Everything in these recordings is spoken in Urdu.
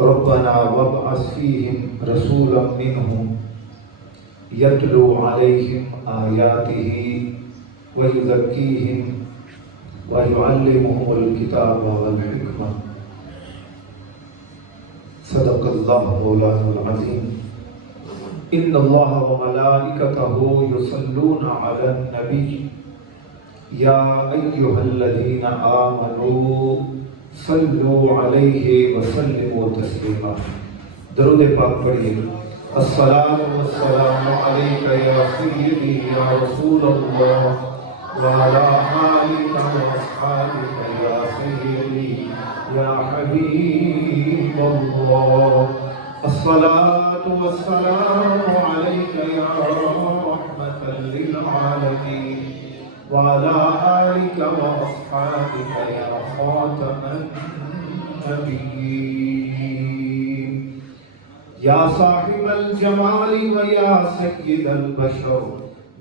ربنا وابعث فيهم رسولا منهم يتلو عليهم آياته ويزكيهم ويعلمهم الكتاب والحكمة صدق الله مولانا العظيم إن الله وملائكته يصلون على النبي يا أيها الذين آمنوا صلوا عليه وسلموا تسليما. درود پاک پڑھیے. الصلاة والسلام عليك يا سيدي يا رسول الله وعلى آلك وأصحابك يا سيدي يا حبيب الله. الصلاة والسلام عليك يا رحمة للعالمين وعلى آلك وأصحابك يا خاتم النبيين يا صاحب الجمال ويا سيد البشر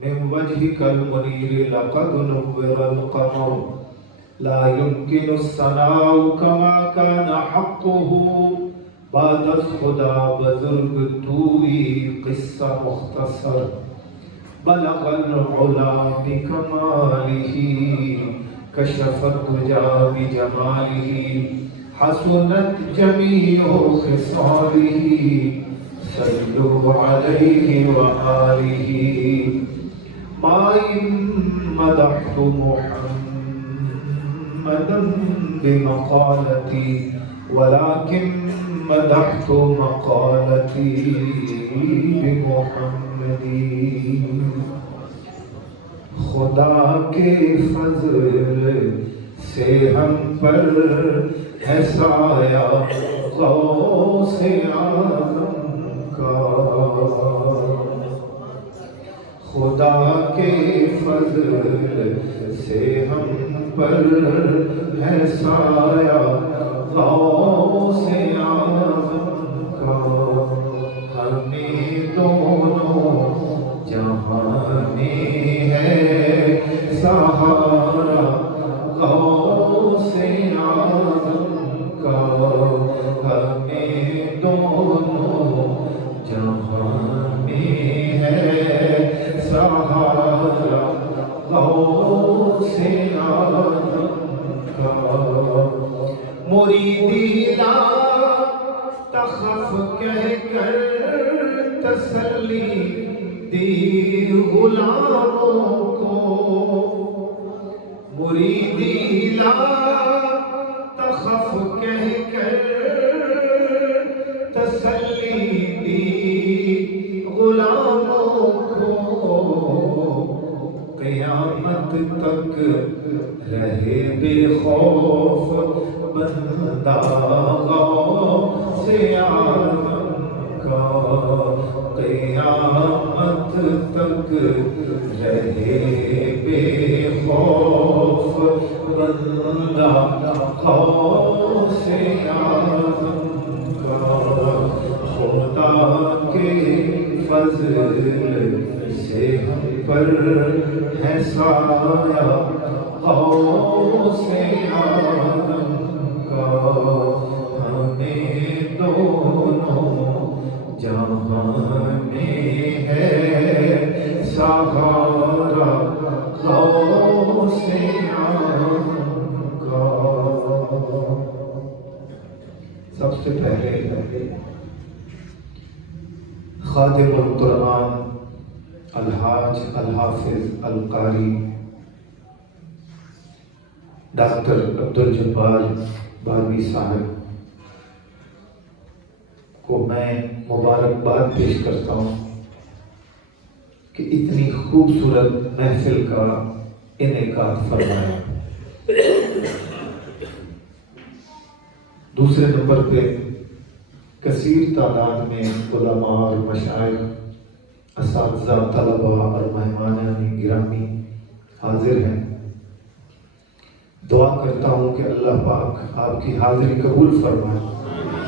من وجهك المنير لقد نور القمر لا يمكن الثناء كما كان حقه بعد خدا بزرگ توئی قصہ مختصر بلغ العلا بکمالہ کشف الدجا بجمالہ حسنت جمیع خصالہ صلوا علیہ وآلہ ما إن مدحت محمدا بمقالتي ولكن مدحت مقالتي بمحمد. خدا کے فضل سے ہم پر ہے سایہ غوث اعظم کا. خدا کے فضل سے ہم پر ہے سایہ غوث اعظم کا. ہمیں دونوں جہاں میں ہے سہارا غوث اعظم کا. ہمیں دونوں جہاں میں ہے سہارا غوث اعظم کا. مریدی لا تخف کہہ کر تسلی دی غلاموں کو. مریدی لا تخف کہہ کر تسلی دی غلاموں کو. قیامت تک رہے بے خوف بندہ غوث اعظم کا. قیامت تک رہے بے خوف بندہ غوث اعظم کا. خدا کے فضل سے ہم پر ہے سایہ غوث اعظم کا. ہمیں دونوں جہاں میں ہے سہارا غوث اعظم کا. سب سے پہلے خادم القرآن الحاج الحافظ القاری ڈاکٹر عبدالجبار بارمی صاحب کو میں مبارکباد پیش کرتا ہوں کہ اتنی خوبصورت محفل کا انعقاد فرمایا. دوسرے نمبر پہ کثیر تعداد میں علماء اور مشائخ، اساتذہ، طلباء اور مہمانان گرامی حاضر ہیں. دعا کرتا ہوں کہ اللہ پاک آپ کی حاضری قبول فرمائے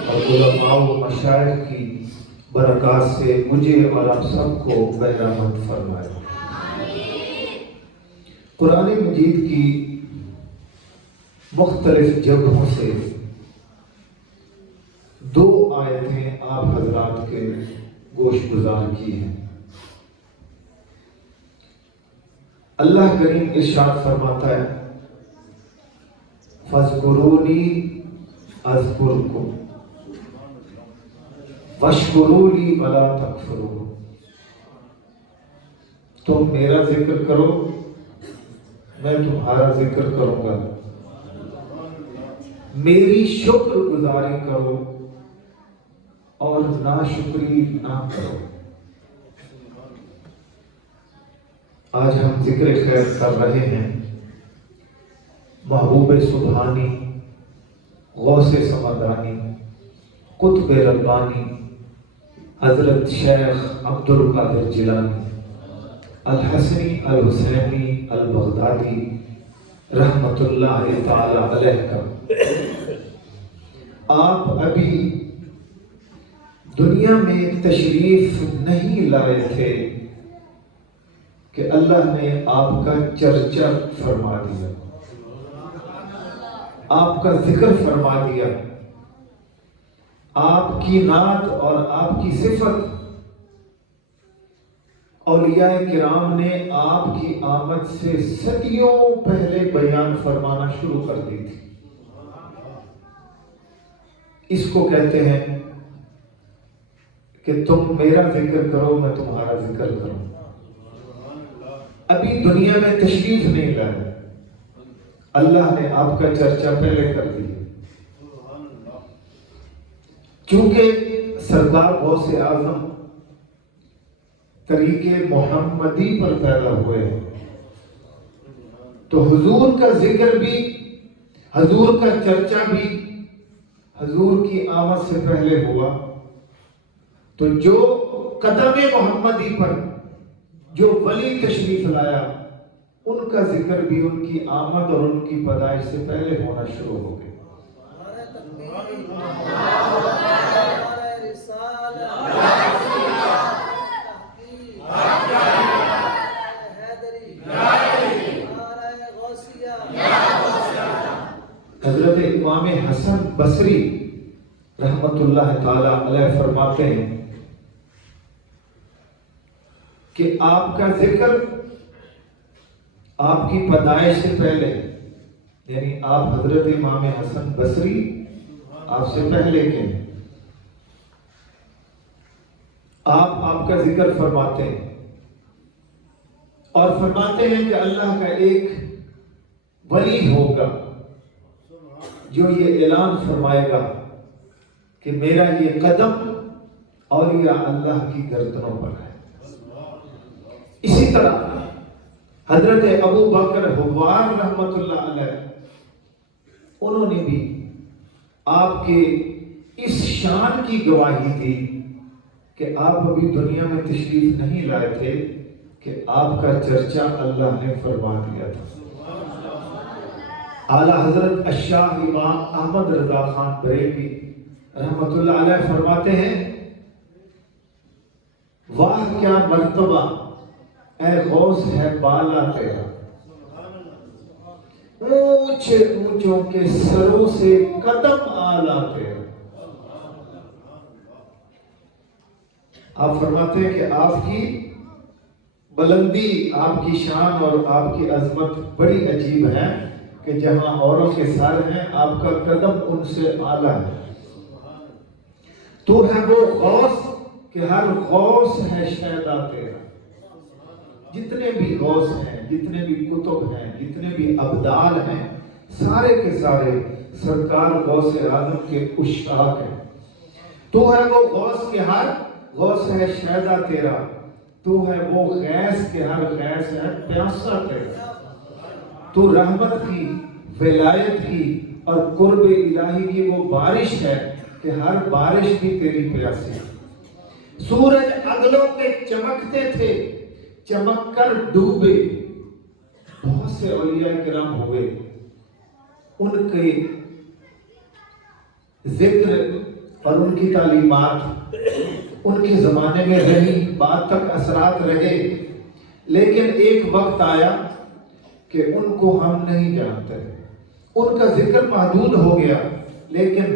اور علماء و مشائخ کی برکات سے مجھے اور آپ سب کو بہرامند فرمائے. قرآن مجید کی مختلف جگہوں سے دو آیتیں آپ حضرات کے گوش گزار کی ہیں۔ اللہ کریم ارشاد فرماتا ہے فَاذْكُرُونِي أَذْكُرْكُمْ وَاشْكُرُوا لِي وَلَا تَكْفُرُونِ، تم میرا ذکر کرو، میں تمہارا ذکر کروں گا، میری شکر گزاری کرو اور ناشکری نہ کرو۔ آج ہم ذکر خیر کر رہے ہیں محبوب سبحانی، غوث سمدانی، قطب ربانی حضرت شیخ عبد القادر جیلانی الحسنی الحسینی البغدادی رحمت اللہ تعالی علیہ کا۔ آپ ابھی دنیا میں تشریف نہیں لائے تھے کہ اللہ نے آپ کا چرچا فرما دیا، آپ کا ذکر فرما دیا، آپ کی نعت اور آپ کی صفت اولیاء کرام نے آپ کی آمد سے صدیوں پہلے بیان فرمانا شروع کر دی تھی۔ اس کو کہتے ہیں کہ تم میرا ذکر کرو، میں تمہارا ذکر کروں۔ ابھی دنیا میں تشریف نہیں لائے، اللہ نے آپ کا چرچا پہلے کر دیا، کیونکہ سرکار غوث اعظم طریقے محمدی پر پیدا ہوئے ہیں، تو حضور کا ذکر بھی، حضور کا چرچا بھی حضور کی آمد سے پہلے ہوا۔ تو جو قدم محمدی پر جو ولی تشریف لایا، ان کا ذکر بھی ان کی آمد اور ان کی پیدائش سے پہلے ہونا شروع ہو گیا۔ حضرت امام حسن بصری رحمت اللہ تعالی علیہ فرماتے ہیں کہ آپ کا ذکر آپ کی پیدائش سے پہلے، یعنی آپ حضرت امام حسن بصری آپ سے پہلے کے ہیں، آپ کا ذکر فرماتے ہیں اور فرماتے ہیں کہ اللہ کا ایک ولی ہوگا جو یہ اعلان فرمائے گا کہ میرا یہ قدم اولیاء اللہ کی گردنوں پر ہے۔ اسی طرح حضرت ابو بکر حوار رحمت اللہ علیہ، انہوں نے بھی آپ کے اس شان کی گواہی دی کہ آپ ابھی دنیا میں تشریف نہیں لائے تھے کہ آپ کا چرچا اللہ نے فرما دیا تھا۔ اعلیٰ حضرت الشاہ امام احمد رضا خان بریلوی رحمت اللہ علیہ فرماتے ہیں واہ کیا مرتبہ اے غوث ہے بالا تیرا، اونچے اونچوں کے سروں سے قدم آلہ تیرا۔ آپ فرماتے ہیں کہ آپ کی بلندی، آپ کی شان اور آپ کی عظمت بڑی عجیب ہے کہ جہاں اوروں کے سر ہیں آپ کا قدم ان سے اعلیٰ ہے۔ تو ہے وہ غوث کہ ہر غوث ہے شیدا تیرا۔ جتنے بھی غوث ہیں، جتنے بھی کتب ہیں، جتنے بھی ابدال ہیں، سارے کے سارے سرکار غوث اعظم کے عشاق ہیں۔ تو ہے وہ غوث کہ ہر غوث ہے شیدا تیرا، تو ہے وہ غیث کہ ہر غیث ہے پیاسا تیرا۔ تو رحمت کی، ولایت کی اور قرب الہی کی وہ بارش ہے کہ ہر بارش بھی تیری پیاسی ہے۔ سورج اگلوں کے چمکتے تھے، چمک کر ڈوبے، بہت سے اولیاء کرام ہوئے، ان کے ذکر اور ان کی تعلیمات ان کے زمانے میں رہی، بعد تک اثرات رہے، لیکن ایک وقت آیا کہ ان کو ہم نہیں جانتے، ان کا ذکر محدود ہو گیا، لیکن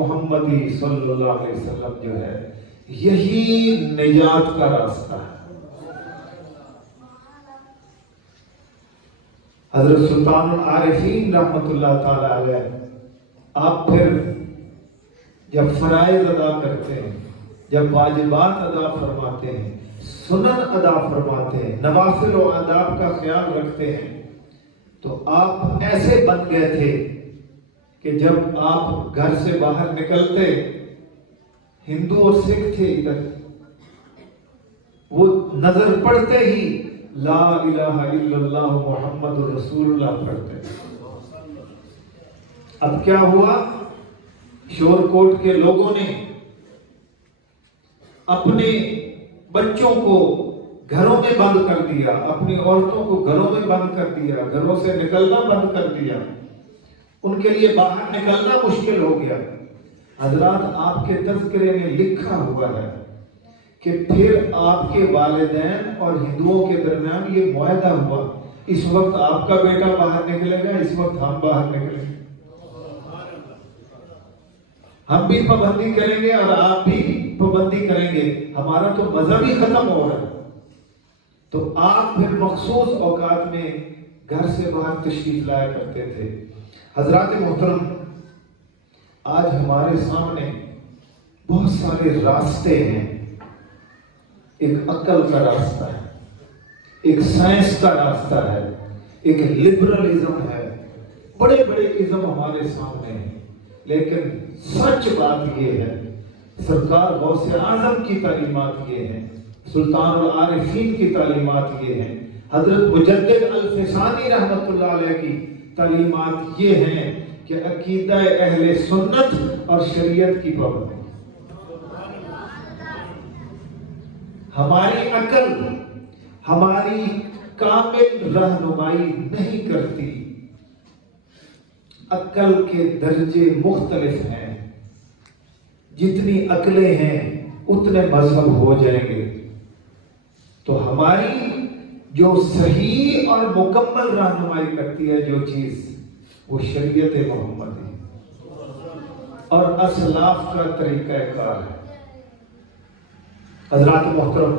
محمدی صلی اللہ علیہ وسلم جو ہے یہی نجات کا راستہ ہے۔ حضرت سلطان العارفین رحمت اللہ تعالی علیہ، آپ پھر جب فرائض ادا کرتے ہیں، جب واجبات ادا فرماتے ہیں، سنن ادا فرماتے ہیں، نوافل و آداب کا خیال رکھتے ہیں، تو آپ ایسے بن گئے تھے کہ جب آپ گھر سے باہر نکلتے، ہندو اور سکھ تھے ادھر، وہ نظر پڑتے ہی لا الہ الا اللہ محمد رسول اللہ پڑھتے۔ اب کیا ہوا؟ شور کوٹ کے لوگوں نے اپنے بچوں کو گھروں میں بند کر دیا، اپنی عورتوں کو گھروں میں بند کر دیا، گھروں سے نکلنا بند کر دیا، ان کے لیے باہر نکلنا مشکل ہو گیا۔ حضرات، آپ کے تذکرے میں لکھا ہوا ہے کہ پھر آپ کے والدین اور ہندوؤں کے درمیان یہ معاہدہ ہوا، اس وقت آپ کا بیٹا باہر نکلے گا، اس وقت ہم باہر نکلیں گے، ہم بھی پابندی کریں گے اور آپ بھی پابندی کریں گے، ہمارا تو مذہب ہی ختم ہو رہا ہے۔ تو آپ پھر مخصوص اوقات میں گھر سے باہر تشریف لایا کرتے تھے۔ حضرات محترم، آج ہمارے سامنے بہت سارے راستے ہیں، ایک عقل کا راستہ ہے، ایک سائنس کا راستہ ہے، ایک لبرلزم ہے، بڑے بڑے ازم ہمارے سامنے ہیں، لیکن سچ بات یہ ہے، سرکار غوث اعظم کی تعلیمات یہ ہیں، سلطان العارفین کی تعلیمات یہ ہیں، حضرت مجدد الفسانی رحمت اللہ علیہ کی تعلیمات یہ ہیں کہ عقیدہ اہل سنت اور شریعت کی پابندی۔ ہماری عقل ہماری کامل رہنمائی نہیں کرتی، عقل کے درجے مختلف ہیں، جتنی عقلیں ہیں اتنے مذہب ہو جائیں گے۔ تو ہماری جو صحیح اور مکمل رہنمائی کرتی ہے جو چیز، وہ شریعت محمد ہے اور اسلاف کا طریقہ کار ہے۔ حضرات محترم،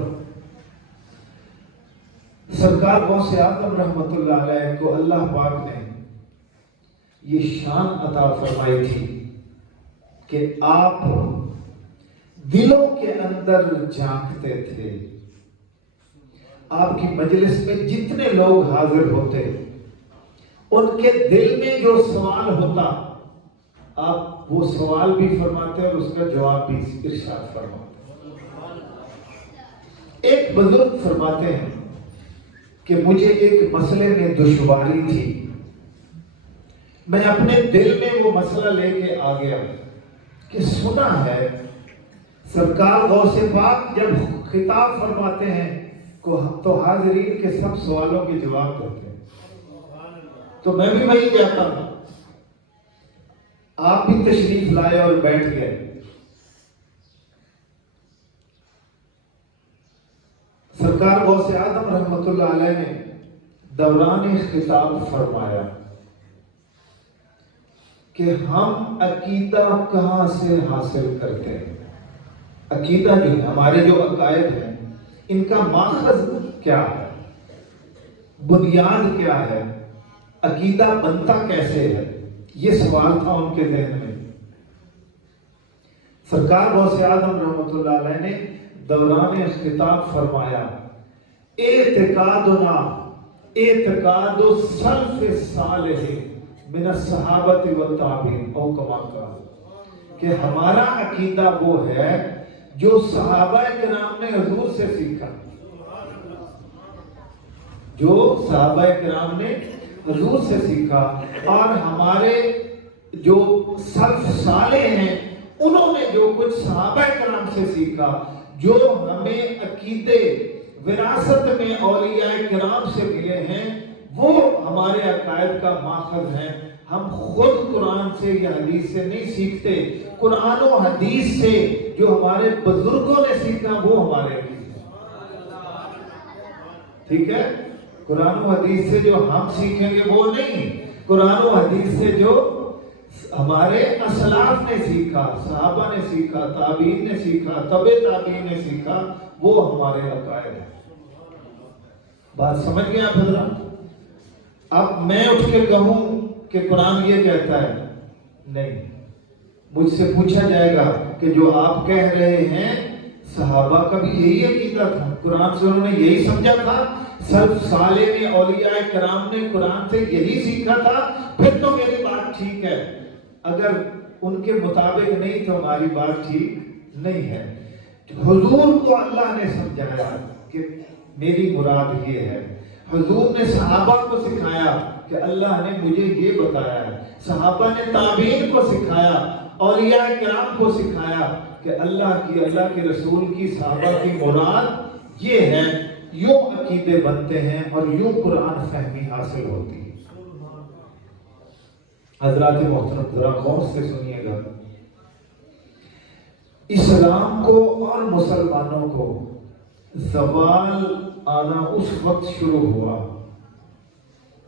سرکار غوث اعظم رحمت اللہ علیہ کو اللہ پاک نے یہ شان عطا فرمائی تھی کہ آپ دلوں کے اندر جھانکتے تھے۔ آپ کی مجلس میں جتنے لوگ حاضر ہوتے، ان کے دل میں جو سوال ہوتا، آپ وہ سوال بھی فرماتے اور اس کا جواب بھی ارشاد فرماتے۔ ایک بزرگ فرماتے ہیں کہ مجھے ایک مسئلے میں دشواری تھی، میں اپنے دل میں وہ مسئلہ لے کے آ گیا کہ سنا ہے سرکار غوث پاک جب خطاب فرماتے ہیں تو حاضرین کے سب سوالوں کے جواب دیتے ہیں، تو میں بھی وہی جاتا ہوں۔ آپ بھی تشریف لائے اور بیٹھ گئے۔ سرکار غوث اعظم رحمت اللہ علیہ نے دوران خطاب فرمایا کہ ہم عقیدہ کہاں سے حاصل کرتے ہیں، عقیدہ جو ہے، ہمارے جو عقائد ہیں، ان کا ماخذ کیا ہے، بنیاد کیا ہے، عقیدہ بنتا کیسے ہے، یہ سوال تھا ان کے ذہن میں۔ سرکار غوث اعظم رحمت اللہ علیہ نے دوران خطاب فرمایا، اعتقادنا اعتقاد السلف الصالح من الصحابۃ والتابعین، او کما قال، کہ ہمارا عقیدہ وہ ہے جو صحابہ کرام نے حضور سے سیکھا، جو صحابہ کرام نے حضور سے سیکھا، اور ہمارے جو سلف صالح ہیں انہوں نے جو کچھ صحابہ کرام سے سیکھا، جو ہمیں عقیدے وراثت میں اولیاء کرام سے ملے ہیں، وہ ہمارے عقائد کا ماخذ ہیں۔ ہم خود قرآن سے یا حدیث سے نہیں سیکھتے، قرآن و حدیث سے جو ہمارے بزرگوں نے سیکھا وہ ہمارے عقیدے ہیں۔ ٹھیک ہے، قرآن و حدیث سے جو ہم سیکھیں گے وہ نہیں، قرآن و حدیث سے جو ہمارے اسلاف نے سیکھا، صحابہ نے سیکھا، تابعین نے سیکھا، تبع تابعین نے سیکھا، وہ ہمارے عقائد ہیں۔ بات سمجھ گئے آپ حضرات؟ اب میں اٹھ کے کہوں کہ قرآن یہ کہتا ہے، نہیں، مجھ سے پوچھا جائے گا کہ جو آپ کہہ رہے ہیں صحابہ کا بھی یہی عقیدہ تھا، قرآن سے انہوں نے یہی سمجھا تھا، سلف صالح نے، اولیاء کرام نے قرآن سے یہی سیکھا تھا، پھر تو میری بات ٹھیک ہے، اگر ان کے مطابق نہیں تو ہماری بات ٹھیک نہیں ہے۔ حضور کو اللہ نے سمجھایا کہ میری مراد یہ ہے، حضور نے صحابہ کو سکھایا کہ اللہ نے مجھے یہ بتایا ہے، صحابہ نے تابعین کو سکھایا، اولیاء کرام کو سکھایا کہ اللہ کے رسول کی، صحابہ کی مراد یہ ہے، یوں عقیدے بنتے ہیں اور یوں قرآن فہمی حاصل ہوتی ہے۔ حضرات محترم ذرا غور سے سنیے گا، اسلام کو اور مسلمانوں کو زوال آنا اس وقت شروع ہوا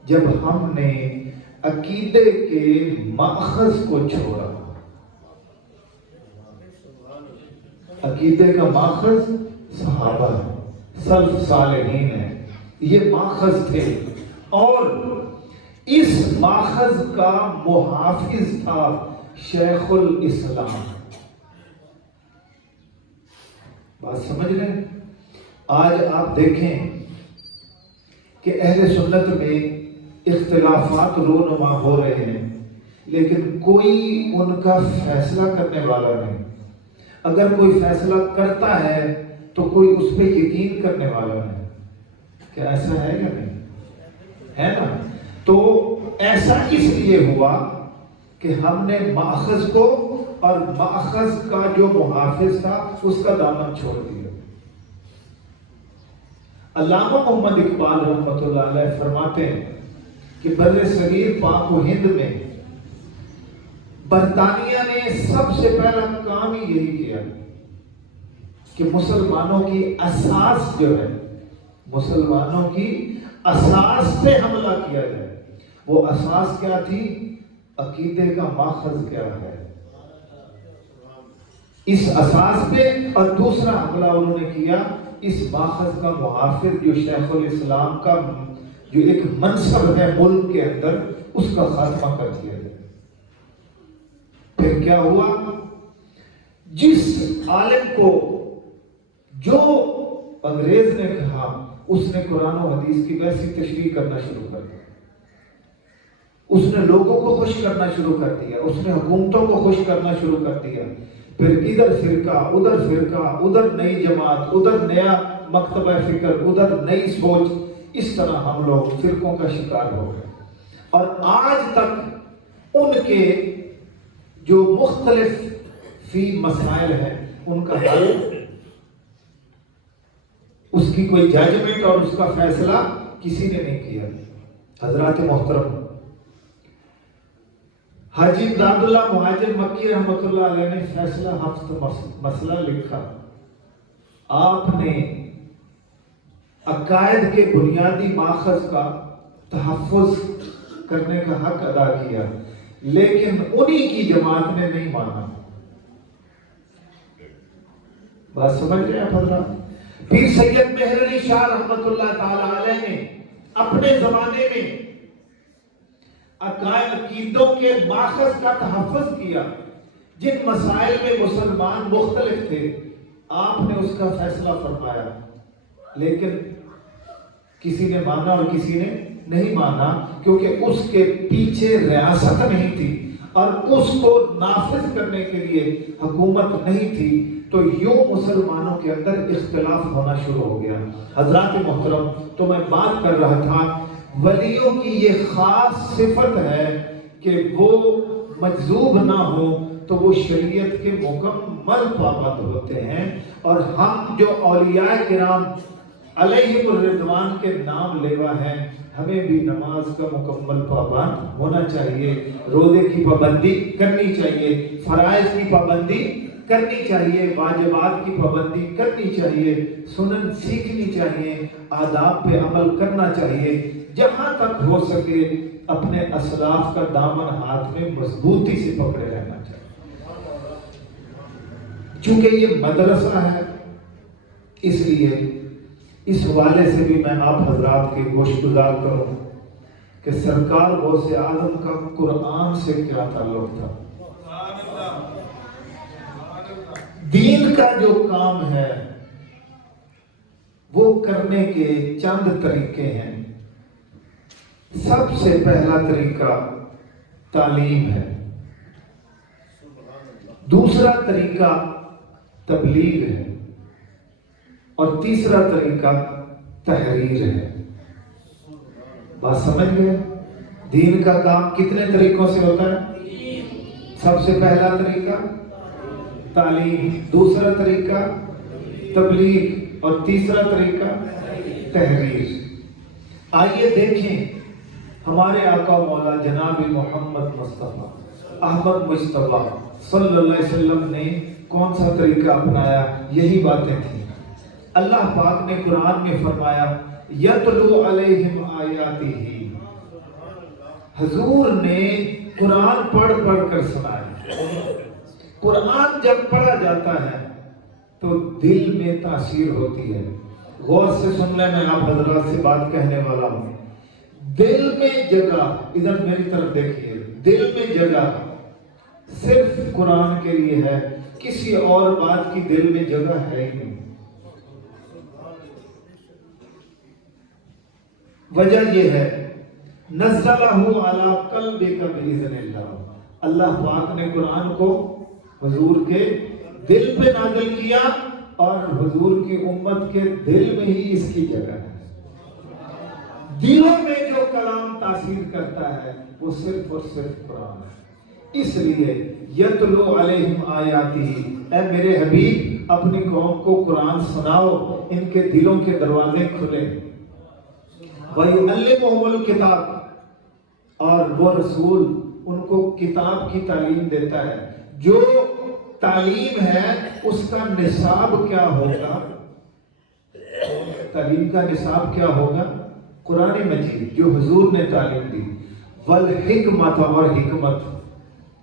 جب ہم نے عقیدے کے ماخذ کو چھوڑا۔ عقیدے کا ماخذ صحابہ ہے، سلف صالحین ہے، یہ ماخذ تھے، اور اس ماخذ کا محافظ تھا شیخ الاسلام۔ بات سمجھ رہے ہیں؟ آج آپ دیکھیں کہ اہل سنت میں اختلافات رونما ہو رہے ہیں، لیکن کوئی ان کا فیصلہ کرنے والا نہیں۔ اگر کوئی فیصلہ کرتا ہے تو کوئی اس پہ یقین کرنے والا نہیں۔ کیا ایسا ہے یا نہیں؟ ہے نا؟ تو ایسا اس لیے ہوا کہ ہم نے ماخذ کو اور ماخذ کا جو محافظ تھا اس کا دامن چھوڑ دیا۔ علامہ محمد اقبال رحمۃ اللہ علیہ فرماتے ہیں کہ بر صغیر پاک و ہند میں برطانیہ نے سب سے پہلا کام ہی یہی کیا کہ مسلمانوں کی اساس جو ہے، مسلمانوں کی اساس پہ حملہ کیا جائے۔ وہ اساس کیا تھی؟ عقیدے کا ماخذ کیا ہے، اس اساس پہ، اور دوسرا حملہ انہوں نے کیا اس ماخذ کا محافظ جو شیخ الاسلام کا جو ایک منصب ہے ملک کے اندر، اس کا خاتمہ کر دیا جائے۔ پھر کیا ہوا؟ جس عالم کو جو انگریز نے کہا، اس نے قرآن و حدیث کی ویسی تشریح کرنا شروع کر دیا، اس نے لوگوں کو خوش کرنا شروع کر دیا، اس نے حکومتوں کو خوش کرنا شروع کر دیا۔ پھر ادھر فرقہ، ادھر نئی جماعت، ادھر نیا مکتبہ فکر، ادھر نئی سوچ، اس طرح ہم لوگ فرقوں کا شکار ہو گئے، اور آج تک ان کے جو مختلف فی مسائل ہیں ان کا حل، اس کی کوئی ججمنٹ اور اس کا فیصلہ کسی نے نہیں کیا۔ حضرات محترم، حاجی امداد اللہ مہاجر مکی رحمۃ اللہ علیہ نے فیصلہ ہفت مسئلہ لکھا۔ آپ نے عقائد کے بنیادی ماخذ کا تحفظ کرنے کا حق ادا کیا، لیکن انہی کی جماعت نے نہیں مانا۔ بات سمجھ رہے ہیں حضرات؟ پیر سید مہر علی شاہ رحمۃ اللہ تعالی علیہ نے اپنے زمانے میں عقیدوں کے ماخذ کا تحفظ کیا، جن مسائل میں مسلمان مختلف تھے آپ نے اس کا فیصلہ فرمایا، لیکن کسی نے مانا اور کسی نے نہیں مانا، کیونکہ اس کے پیچھے ریاست نہیں تھی اور اس کو نافذ کرنے کے لیے حکومت نہیں تھی، تو یوں مسلمانوں کے اندر اختلاف ہونا شروع ہو گیا۔ حضرات محترم، تو میں بات کر رہا تھا ولیوں کی یہ خاص صفت ہے کہ وہ مجذوب نہ ہو تو وہ شریعت کے مکمل پابند ہوتے ہیں، اور ہم جو اولیاء کرام علیہم الرضوان کے نام لیوا ہیں، ہمیں بھی نماز کا مکمل پابند ہونا چاہیے، روزے کی پابندی کرنی چاہیے، فرائض کی پابندی کرنی چاہیے، واجبات کی پابندی کرنی چاہیے، سنن سیکھنی چاہیے، آداب پہ عمل کرنا چاہیے، جہاں تک ہو سکے اپنے اسلاف کا دامن ہاتھ میں مضبوطی سے پکڑے رہنا چاہیے، چونکہ یہ مدرسہ ہے۔ اس لیے اس حوالے سے بھی میں آپ حضرات کے گوش گزار کروں کہ سرکار غوث اعظم کا قرآن سے کیا تعلق تھا۔ دین کا جو کام ہے وہ کرنے کے چند طریقے ہیں۔ سب سے پہلا طریقہ تعلیم ہے، دوسرا طریقہ تبلیغ ہے، اور تیسرا طریقہ تحریر ہے۔ بات سمجھ گئے؟ دین کا کام کتنے طریقوں سے ہوتا ہے؟ سب سے پہلا طریقہ تعلیم، دوسرا طریقہ تبلیغ، اور تیسرا طریقہ تحریر۔ آئیے دیکھیں ہمارے آقا مولا جناب محمد مصطفیٰ احمد مجتبیٰ صلی اللہ علیہ وسلم نے کون سا طریقہ اپنایا۔ یہی باتیں تھیں۔ اللہ پاک نے قرآن میں فرمایا یتلو علیہم آیاتہ، حضور نے قرآن پڑھ پڑھ کر سنایا۔ قرآن جب پڑھا جاتا ہے تو دل میں تاثیر ہوتی ہے۔ غور سے سن لیں، میں آپ حضرات سے بات کہنے والا ہوں۔ دل میں جگہ، ادھر میری طرف دیکھیے، دل میں جگہ صرف قرآن کے لیے ہے، کسی اور بات کی دل میں جگہ ہے ہی نہیں۔ وجہ یہ ہے نزلہ علی قلبک باذن اللہ، اللہ پاک نے قرآن کو حضور کے دل پہ نازل کیا، اور حضور کی امت کے دل میں ہی اس کی جگہ ہے۔ دلوں میں جو کلام تاثیر کرتا ہے وہ صرف اور صرف قرآن ہے۔ اس لیے یتلو علیہم آیاتہ، اے میرے حبیب اپنی قوم کو قرآن سناؤ، ان کے دلوں کے دروازے کھلے۔ وَيُعَلِّمُهُمُ الْكِتَابَ، اور وہ رسول ان کو کتاب کی تعلیم دیتا ہے۔ جو تعلیم ہے اس کا نصاب کیا ہوگا؟ تعلیم کا نصاب کیا ہوگا؟ قرآن مجید جو حضور نے تعلیم دی۔ والحکمت، اور حکمت،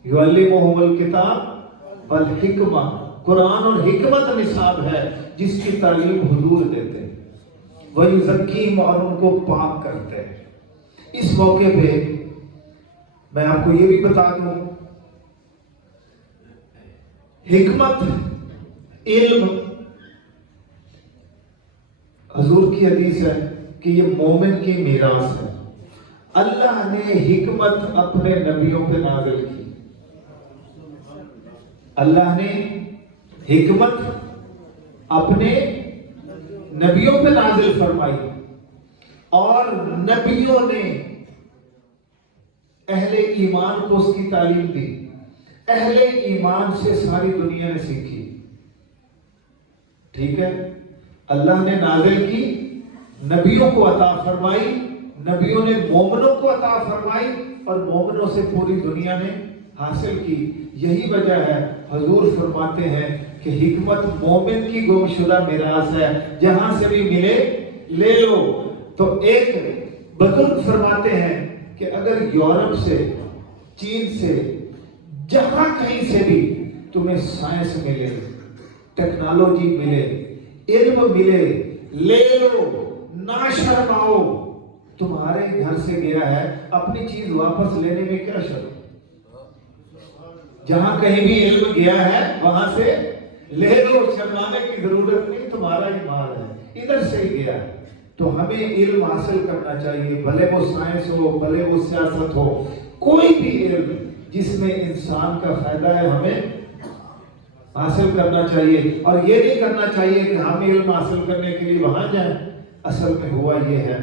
یعلمہم الکتاب والحکمہ، قرآن اور حکمت نصاب ہے جس کی تعلیم حضور دیتے ہیں۔ وَيُزَكِّيهِمْ، اور ان کو پاک کرتے ہیں۔ اس موقع پہ میں آپ کو یہ بھی بتا دوں، حکمت، علم، حضور کی حدیث ہے کہ یہ مومن کی میراث ہے۔ اللہ نے حکمت اپنے نبیوں پہ نازل کی، اللہ نے حکمت اپنے نبیوں پہ نازل فرمائی، اور نبیوں نے اہل ایمان کو اس کی تعلیم دی۔ اہل ایمان سے ساری دنیا نے سیکھی۔ ٹھیک ہے، اللہ نے نازل کی، نبیوں کو عطا فرمائی، نبیوں نے مومنوں کو عطا فرمائی، اور مومنوں سے پوری دنیا نے حاصل کی۔ یہی وجہ ہے حضور فرماتے ہیں کہ حکمت مومن کی گمشدہ میراث ہے، جہاں سے بھی ملے لے لو۔ تو ایک بزرگ فرماتے ہیں کہ اگر یورپ سے، چین سے، جہاں کہیں سے بھی تمہیں سائنس ملے، ٹیکنالوجی ملے، علم ملے، لے لو، نہ شرماؤ۔ تمہارے گھر سے گیا ہے، اپنی چیز واپس لینے میں کیا شرم؟ جہاں کہیں بھی علم گیا ہے وہاں سے لے لو، شرمانے کی ضرورت نہیں، تمہارا ہی مال ہے، ادھر سے ہی گیا ہے۔ تو ہمیں علم حاصل کرنا چاہیے، بھلے وہ سائنس ہو، بھلے وہ سیاست ہو، کوئی بھی علم جس میں انسان کا فائدہ ہے ہمیں حاصل کرنا چاہیے۔ اور یہ نہیں کرنا چاہیے کہ ہم علم حاصل کرنے کے لیے وہاں جائیں۔ اصل میں ہوا یہ ہے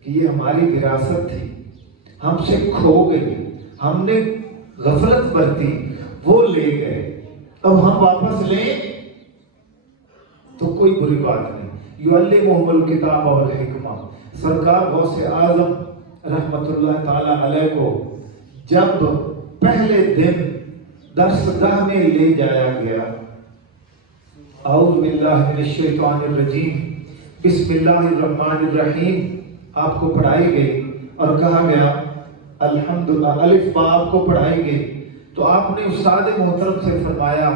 کہ یہ ہماری وراثت تھی، ہم سے کھو گئی، ہم نے غفلت برتی، وہ لے گئے، اب ہم واپس لیں تو کوئی بری بات نہیں۔ یعلمہم الکتاب والحکمہ، سرکار غوث اعظم رحمت اللہ تعالی علیہ کو جب پہلے دن درس گاہ میں لے جایا گیا، اعوذ باللہ من الشیطان الرجیم، بسم اللہ الرحمن الرحیم آپ کو پڑھائی گئی، اور کہا گیا الحمدللہ الف با آپ کو پڑھائی گئی تو آپ نے استاد محترم سے فرمایا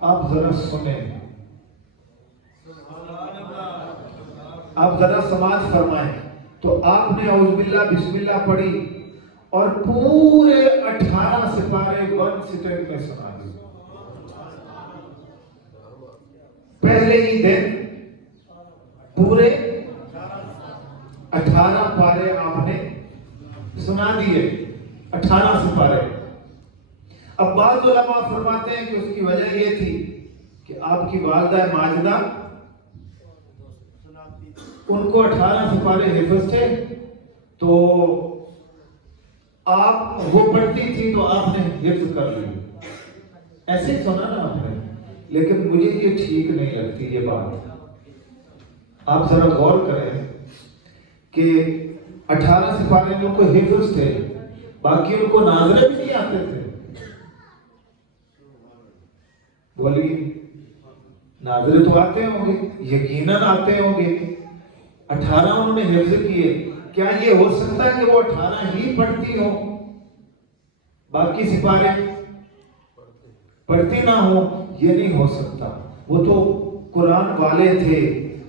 آپ ذرا سنیں، آپ ذرا سماعت فرمائیں، تو آپ نے اعوذ باللہ بسم اللہ پڑھی اور پورے 18 سپارے ون سٹنگ میں سنا دی۔ پہلے ہی دن پورے 18 پارے آپ نے سنا دیے، 18 سپارے۔ اب بعض علماء فرماتے ہیں کہ اس کی وجہ یہ تھی کہ آپ کی والدہ ماجدہ ان کو 18 سپارے حفظ تھے، تو آپ وہ پڑھتی تھی تو آپ نے حفظ کر لی، ایسے ہی سنا نا آپ نے۔ لیکن مجھے یہ ٹھیک نہیں لگتی یہ بات، آپ ذرا غور کریں کہ 18 سپارے ان کو حفظ تھے، باقی ان کو ناظرے بھی نہیں آتے تھے۔ بولی ناظرے تو آتے ہوں گے، یقیناً آتے ہوں گے، 18 انہوں نے حفظ کیے، کیا یہ ہو سکتا ہے کہ وہ 18 ہی پڑھتی ہو، باقی سپارے پڑھتی نہ ہو؟ یہ نہیں ہو سکتا، وہ تو قرآن والے تھے،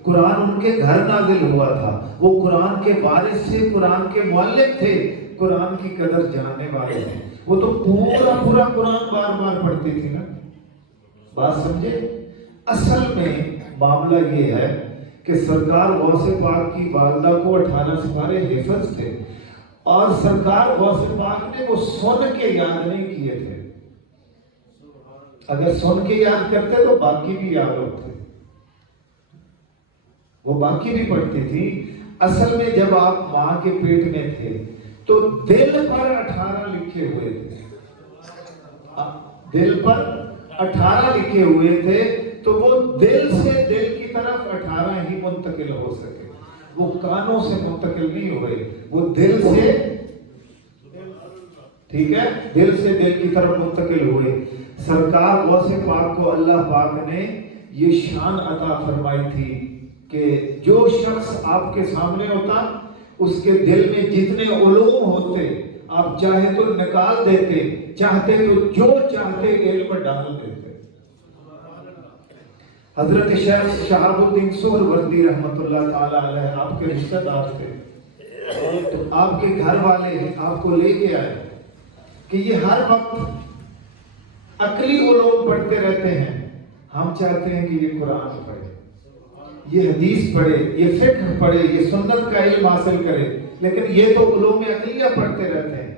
قرآن ان کے گھر نازل ہوا تھا، وہ قرآن کے وارث سے، قرآن کے مؤلف تھے، قرآن کی قدر جاننے والے تھے، وہ تو پورا قرآن بار بار پڑھتی تھی نا۔ بات سمجھے؟ اصل میں معاملہ یہ ہے کہ سرکار غوث پاک کی والدہ کو 18 سپارے حفظ تھے، اور سرکار غوث پاک نے وہ سن کے یاد نہیں کیے تھے، اگر سن کے یاد کرتے تو باقی بھی یاد ہوتے، وہ باقی بھی پڑھتی تھی۔ اصل میں جب آپ ماں کے پیٹ میں تھے تو دل پر 18 لکھے ہوئے تھے، دل پر 18 لکھے ہوئے تھے، تو وہ دل سے دل کی طرف 18 ہی منتقل ہو سکے، وہ کانوں سے منتقل نہیں ہوئے، وہ دل سے، ٹھیک ہے، دل سے دل کی طرف منتقل ہوئے۔ سرکار غوث پاک کو اللہ پاک نے یہ شان عطا فرمائی تھی کہ جو شخص آپ کے سامنے ہوتا اس کے دل میں جتنے علوم ہوتے آپ چاہے تو نکال دیتے، چاہتے تو جو چاہتے علم ڈال دیتے۔ حضرت شیخ شہاب الدین سہروردی رحمۃ اللہ تعالی علیہ آپ کے رشتہ دار تھے، تو آپ کے گھر والے آپ کو لے کے آئے کہ یہ ہر وقت عقلی علوم پڑھتے رہتے ہیں، ہم چاہتے ہیں کہ یہ قرآن پڑھے، یہ حدیث پڑھے، یہ فقہ پڑھے، یہ سنت کا علم حاصل کرے، لیکن یہ تو علوم عقلیہ پڑھتے رہتے ہیں۔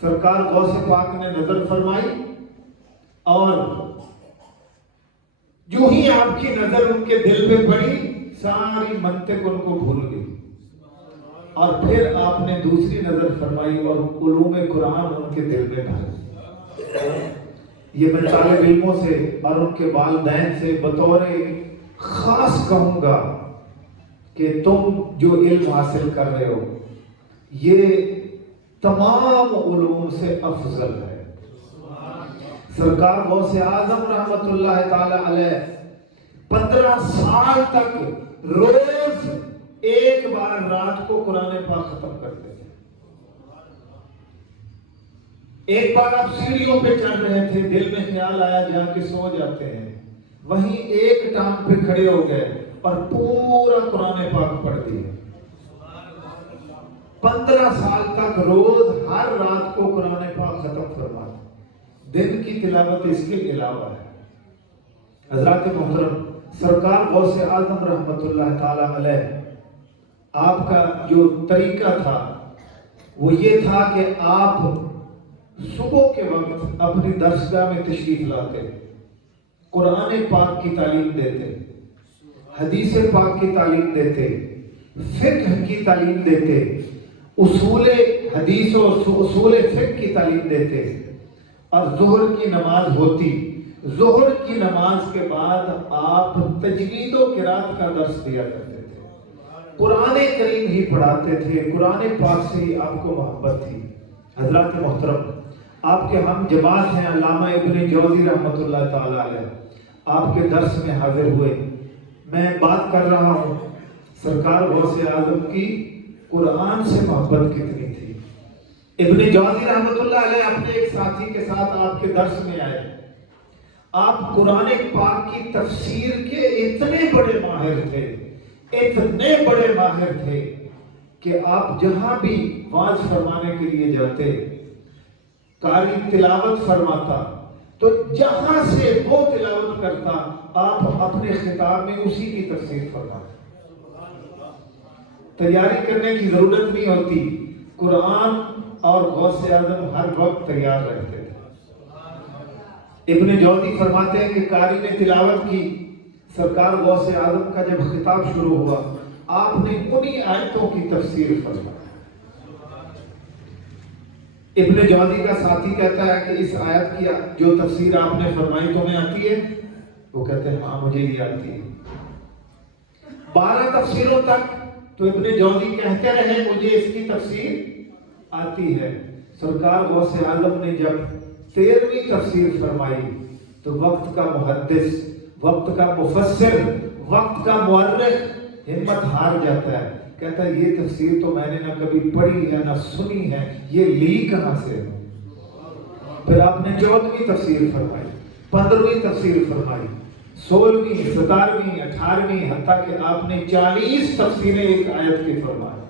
سرکار غوث پاک نے نظر فرمائی اور جو ہی آپ کی نظر ان کے دل پہ پڑی ساری منطق ان کو بھول گئی، اور پھر آپ نے دوسری نظر فرمائی اور علوم قرآن ان کے دل میں ڈال۔ یہ میں طالب علموں سے اور ان کے والدین سے بطور خاص کہوں گا کہ تم جو علم حاصل کر رہے ہو یہ تمام علوم سے افضل ہے۔ سرکار غوث اعظم رحمت اللہ تعالی علیہ 15 سال تک روز ایک بار رات کو قرآن پاک ختم کرتے تھے۔ ایک بار آپ سیڑھیوں پہ چڑھ رہے تھے، دل میں خیال آیا جا کے سو جاتے ہیں، وہیں ایک ٹانگ پہ کھڑے ہو گئے اور پورا قرآن پاک پڑھ دیا۔ 15 سال تک روز ہر رات کو قرآن پاک ختم فرماتے، دن کی تلاوت اس کے علاوہ ہے۔ حضرات محترم، سرکار غوث اعظم رحمت اللہ تعالی علیہ آپ کا جو طریقہ تھا وہ یہ تھا کہ آپ صبح کے وقت اپنی درسگاہ میں تشریف لاتے، قرآن پاک کی تعلیم دیتے، حدیث پاک کی تعلیم دیتے، فقہ کی تعلیم دیتے، اصول حدیث و اصول فقہ کی تعلیم دیتے، اور ظہر کی نماز ہوتی، ظہر کی نماز کے بعد آپ تجوید و قرات کا درس دیا کرتے تھے، قرآن کریم ہی پڑھاتے تھے، قرآن پاک سے ہی آپ کو محبت تھی۔ حضرات محترم، آپ کے ہم جماعت ہیں علامہ ابن جوزی رحمت اللہ تعالی علیہ، آپ کے درس میں حاضر ہوئے، میں بات کر رہا ہوں سرکار غوث اعظم کی قرآن سے محبت کتنی تھی۔ ابن جوزی رحمۃ اللہ علیہ اپنے ایک ساتھی کے ساتھ آپ کے درس میں آئے. آپ قرآن پاک کی تفسیر کے اتنے بڑے ماہر تھے، اتنے بڑے ماہر تھے کہ آپ جہاں بھی واعظ فرمانے کے لیے جاتے، قاری تلاوت فرماتا تو جہاں سے وہ تلاوت کرتا آپ اپنے خطاب میں اسی کی تفسیر فرماتے. تیاری کرنے کی ضرورت نہیں ہوتی، قرآن اور غوث اعظم ہر وقت تیار رہتے تھے. ابن جوزی فرماتے ہیں کہ قاری نے تلاوت کی، سرکار غوث اعظم کا جب خطاب شروع ہوا آپ نے انہی آیتوں کی تفسیر فرمائی. ابن جوزی کا ساتھی کہتا ہے کہ اس آیت کی جو تفسیر آپ نے فرمائی تمہیں آتی ہے؟ وہ کہتے ہیں ہاں مجھے یہ آتی ہے. 12 تفسیروں تک تو ابن جوزی کہتے رہے مجھے اس کی تفسیر آتی ہے. سرکار غوث اعظم نے جب 13ویں تفسیر فرمائی تو وقت کا محدث، وقت کا مفسر، وقت کا مورخ ہمت ہار جاتا ہے، کہتا ہے یہ تفسیر تو میں نے نہ کبھی پڑھی ہے نہ سنی ہے، یہ لی کہاں سے؟ پھر آپ نے 14ویں تفسیر فرمائی، 15ویں تفسیر فرمائی، 16ویں، 17ویں، 18ویں، حتیٰ کہ آپ نے 40 تفسیریں ایک آیت کی فرمائی.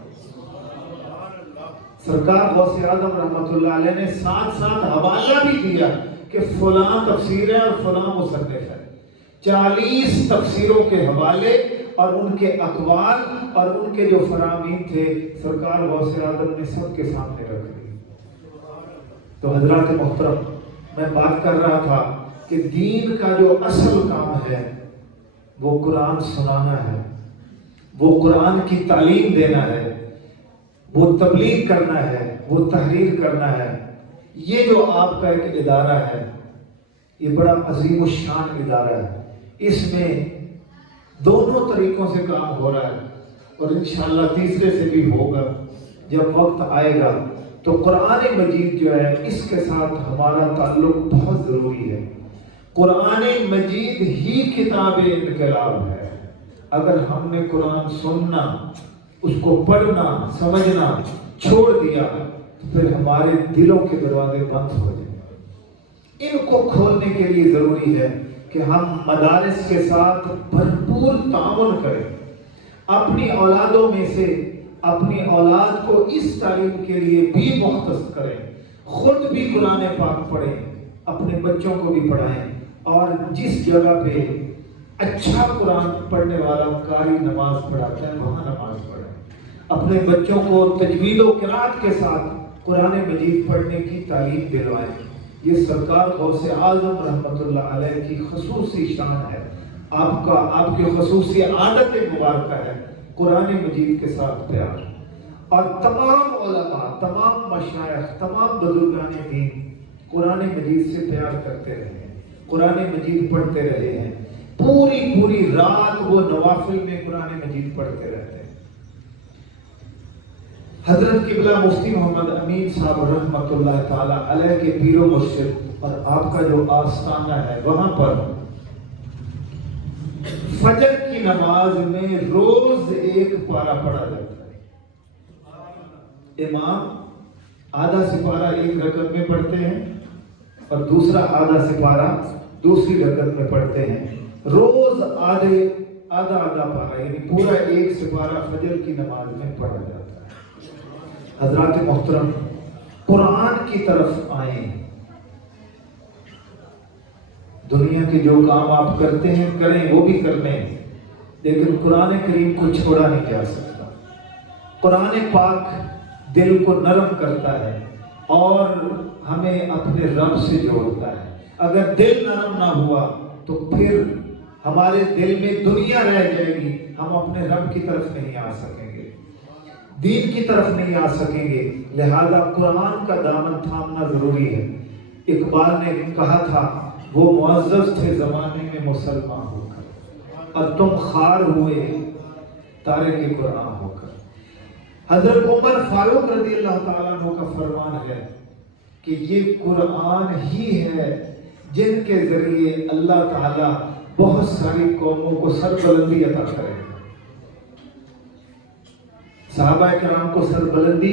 سرکار غوث اعظم رحمۃ اللہ علیہ نے ساتھ ساتھ حوالہ بھی دیا کہ فلاں تفسیر ہے اور فلاں مصنف ہے. 40 تفسیروں کے حوالے اور ان کے اقوال اور ان کے جو فرامین تھے سرکار غوث اعظم نے سب کے سامنے رکھ دی. تو حضرات محترم، میں بات کر رہا تھا کہ دین کا جو اصل کام ہے وہ قرآن سنانا ہے، وہ قرآن کی تعلیم دینا ہے، وہ تبلیغ کرنا ہے، وہ تحریر کرنا ہے. یہ جو آپ کا ایک ادارہ ہے یہ بڑا عظیم الشان ادارہ ہے. اس میں دونوں طریقوں سے کام ہو رہا ہے اور انشاءاللہ تیسرے سے بھی ہوگا جب وقت آئے گا. تو قرآن مجید جو ہے اس کے ساتھ ہمارا تعلق بہت ضروری ہے. قرآن مجید ہی کتاب انقلاب ہے. اگر ہم نے قرآن سننا، اس کو پڑھنا، سمجھنا چھوڑ دیا تو پھر ہمارے دلوں کے دروازے بند ہو جائیں. ان کو کھولنے کے لیے ضروری ہے کہ ہم مدارس کے ساتھ بھرپور تعاون کریں. اپنی اولادوں میں سے اپنی اولاد کو اس تعلیم کے لیے بھی مختص کریں. خود بھی قرآن پاک پڑھیں، اپنے بچوں کو بھی پڑھائیں، اور جس جگہ پہ اچھا قرآن پڑھنے والا قاری نماز پڑھاتا ہے وہاں نماز پڑھیں. اپنے بچوں کو تجوید و قرات کے ساتھ قرآن مجید پڑھنے کی تعلیم دلوائیں. یہ سرکار غوث اعظم رحمۃ اللہ علیہ کی خصوصی شان ہے. آپ کی خصوصی عادت مبارکہ ہے قرآن مجید کے ساتھ پیار. اور تمام علماء، تمام مشائخ، تمام بزرگان دین قرآن مجید سے پیار کرتے رہے ہیں، قرآن مجید پڑھتے رہے ہیں. پوری رات وہ نوافل میں قرآن مجید پڑھتے رہتے ہیں. حضرت قبلہ مفتی محمد امین صاحب رحمۃ اللہ تعالی علیہ کے پیر و مرشد اور آپ کا جو آستانہ ہے وہاں پر فجر کی نماز میں روز ایک پارہ پڑھا جاتا ہے. امام آدھا سپارہ ایک رکعت میں پڑھتے ہیں اور دوسرا آدھا سپارہ دوسری رکعت میں پڑھتے ہیں. روز آدھا پارہ یعنی پورا ایک سپارہ فجر کی نماز میں پڑھا جاتا ہے. حضرات محترم، قرآن کی طرف آئیں. دنیا کے جو کام آپ کرتے ہیں کریں، وہ بھی کرنے، لیکن قرآن کریم کو چھوڑا نہیں جا سکتا. قرآن پاک دل کو نرم کرتا ہے اور ہمیں اپنے رب سے جوڑتا ہے. اگر دل نرم نہ ہوا تو پھر ہمارے دل میں دنیا رہ جائے گی، ہم اپنے رب کی طرف نہیں آ سکیں گے، دین کی طرف نہیں آ سکیں گے. لہذا قرآن کا دامن تھامنا ضروری ہے. اقبال نے کہا تھا وہ معزز تھے زمانے میں مسلمان ہو کر، اور تم خار ہوئے تارک قرآن ہو کر. حضرت عمر فاروق رضی اللہ تعالیٰ عنہ کا فرمان ہے کہ یہ قرآن ہی ہے جن کے ذریعے اللہ تعالیٰ بہت ساری قوموں کو سربلندی عطا کرے. صحابہ کرام کو سربلندی